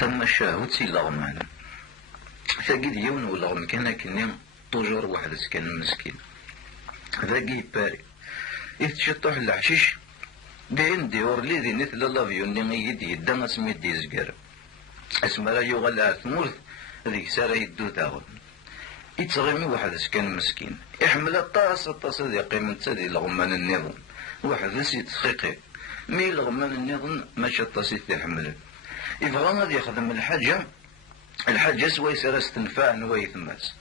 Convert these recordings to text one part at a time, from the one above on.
ثم شاهوتي لغمان ثاقي ديون ولغم كان كني طوجور واحد كان مسكين ذاقي باري يتشطح العشيش بين ديور لي ذي نثل اللافيون اللي يدي يدان اسمي دي زقار اسمها لا يغلى ثمورث ذيك سارة يدو تاغن يتغيمي واحد كان مسكين يحمل الطاس ذي قيمة ذي لغمان النظام واحد نسي تخيقي مي لغمان النظام ماشي الطاس يحمل يبغى غادي يخدم الحاجة سوا يسرى استنفاع نواي ثماس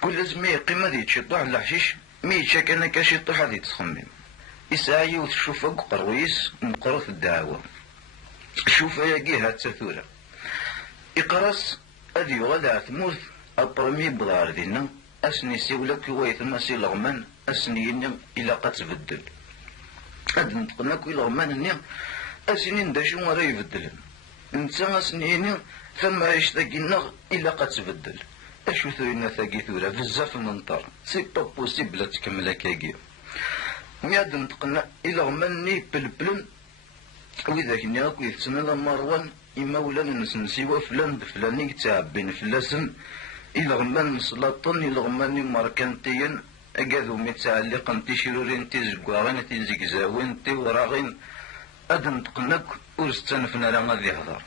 كل زمي قيمة ذي تشطوح الحشيش مي تشاك انا كاشطوح هذي تخمم يسعى وتشوف قرويس مقرث الدعوة شوف ياقي هاد تثورة يقرص أذي غدا ثموث أبرمي بضار دينا أسني سيولك ويثما سي لغمان أسني إلا قد تبدل أد نتقناك لغمان النيم أسني نداشو مرا يبدل نتا أسني ثم عيش ذاكي النغ إلا قد تبدل أشو ثورينا ثاقي ثورة بزاف ننطر سي با بوسيبل تكمل كاكي مياد نتقنا إلا غماني بلبلن وإذا كنا راكو يتسنى مروان إما ولا نسنسيوا فلان بفلاني تعبين فلاسن إلا غمان مسلطن إلا غماني ماركانتيا أكادو متعلقا تيشيرورين تيزكواغين تيزكزاوين تيوراغين أد نتقناك ورستنفنا راه غادي يهضر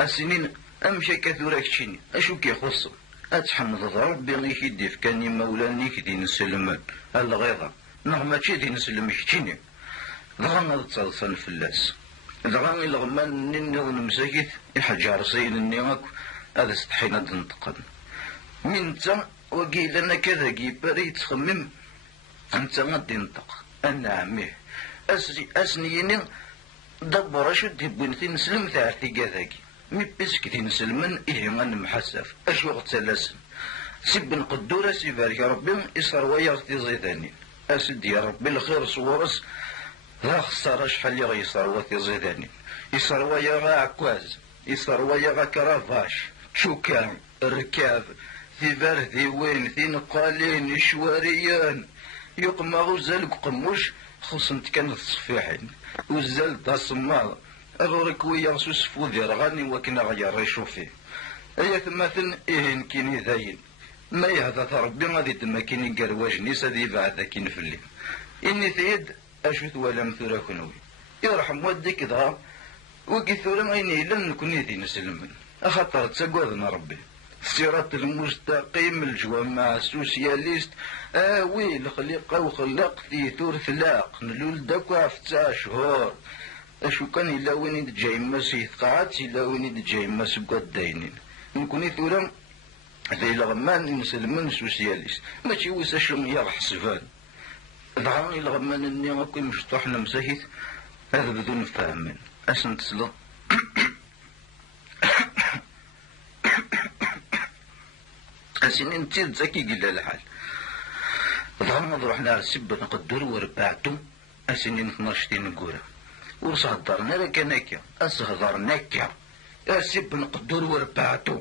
السنين أمشي كثورة كتشيني أشو كيخصو أتحمد ربي غيك يديف كاني مولاني كدي نسلمان الغيظة نغ ماشي دي نسلم كتشيني دغا نتصلصن فلاس دغا إلا غمان ننظن مساكت يحجار سين النياك هذا استحينا تنتقن من تا وقيل أنا كذا كيباري تخمم أنت غادي ينطق أنا عميه أسنيني دبر شو تبين تنسلم ثارتي كذاكي مي بسك تنسلمن إيه من محسف أش وقت سلاسن سب نقدورة سيبارك ربي إصر ويغتي زيداني أسد يا ربي الخير صورس لا خسارة شحال اللي غيصر وثي زيداني يصر ويا عكواز يصر ويا كرافاش تشوكان الركاب ثيبار ذي وين ذي نقالين شواريان يقمى غزال قموش خصنت كانت صفيحين وزال دا صمال أغورك ويا غسوس فوذي رغاني وكنا غير يشوفي أيا ثماثن إهن كيني ذاين ما يهدث ربي غادي تماكيني قرواج نيسا ذي بعد كين فلي إني ثيد أشوث ولا مثورا كنوي يرحم وديك ضغا وكي ثورا عيني لن نكوني ذي نسلمن أخطر تساقوذنا ربي الصراط المستقيم الجوامع السوسياليست وي الخليقة وخلق في ثور ثلاق نلول داكو عفتها شهور أشو كان إلا وين جاي ماس يثقعات إلا وين جاي ماس قد داينين نكوني ثورا ذي الغمان نسلمن سوسياليست ماشي وساشم يرح سفان دعاني الغمان اني غاكو مشطوح مساكت هذا بدون فهم أسن تسلط أسنين تيد زكي قل الحال ضغمض رحنا رسب نقدر وربعتم أسنين 12 نقوله وصهدرنا لك نكا أصهدرناك أسب نقدر وربعتم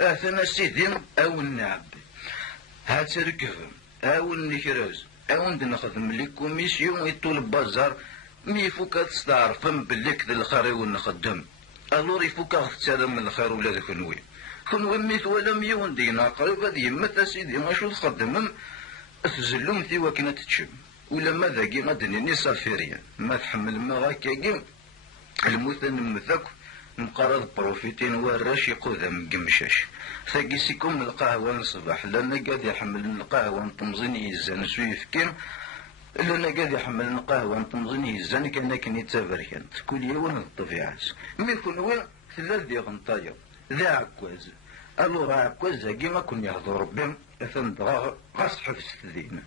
أثنى سيدين أو النعب هات ركفهم أو النكراز أو نخدم لك كوميسيون يطول البازار مي فوكا تستعرفن بليك ذي الخير ونخدم ألور يفوكا تسالم من الخير ولا كنوي كنوي ميت ولا ميون دينا قريب هذه يمت سيدي ما شو تخدمهم تزلم ثي وكنا تتشم ولا ما ذاكي غادني نصا فيريا ما تحمل ما غاكاكي المثل مثاك مقارض بروفيتين وراش يقوذا مقمشاش ثاقيسيكم القهوة الصباح لأنا قاعد يحمل القهوة نطمزين يزان سويف كيم لأنا قاعد يحمل القهوة نطمزين يزان كأنك كني تابريان كل يوم الطبيعة مي يكون وين ثلاث دي غنطايا ذا عكواز ألو عكواز كيما كون يهضر بهم أثن دغا غاس حفظ الدين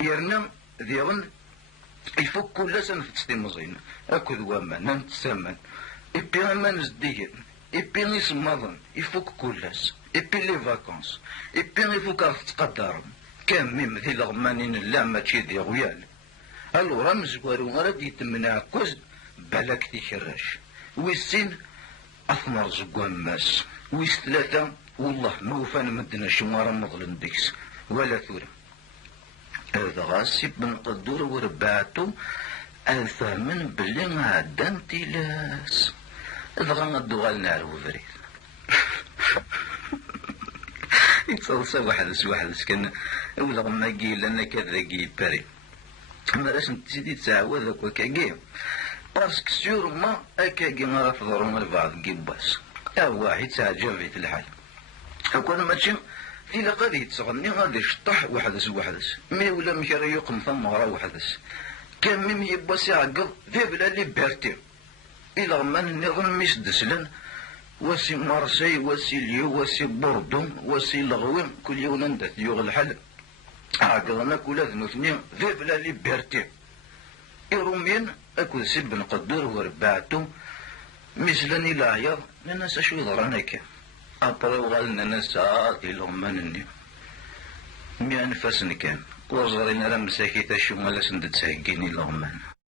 يرنا ذيغن يفك كل سنة في تستيمزين أكد وما ننتسامن إبي أمان زديين إبي نسمضن يفك كلاس إبي لي فاكونس إبي يفك تقدرهم كان ميم ذي الغمانين لا ماشي ذي غيال ألو رمز وارو غرد يتمنع كوز بالك تيشراش ويسين أثمر زقوان ماس ويس ثلاثة والله موفان مدنا شمارا مظلم ديكس ولا ثورة هذا غاسب بن قدور وربعتو الفهمن بلي ما عدان تيلاس دغا الدغال نعرفو فريد يتصلصا وحدس كان ولا ما كي لنا كذا كي باري ما راش تزيدي تعاود هكا كاكي باسكو سيور ما هكاكي ما راه تضرهم البعض كي باس واحد تعجب في الحال هكا ماشي إلا غادي يتغني غادي يشطح وحدس مي ولا مشى يقم ثم راه وحدس كان ميم يباس يعقب في بلا ليبرتي إلا ما نظن ميسدسلن وسي مارسي وسي ليو وسي بوردو وسي لغوي كل يوم ندت يوغ الحل عقلنا كل ذنوثني في بلا ليبرتي إرومين أكو سيب نقدر وربعتو مثلني لاعيض الناس شو يضرنك أطري وغالنا ناس إلهم منني مي أنفسني كان وصغرين أنا مساكيتا شو مالا سندت ساقيني لهم من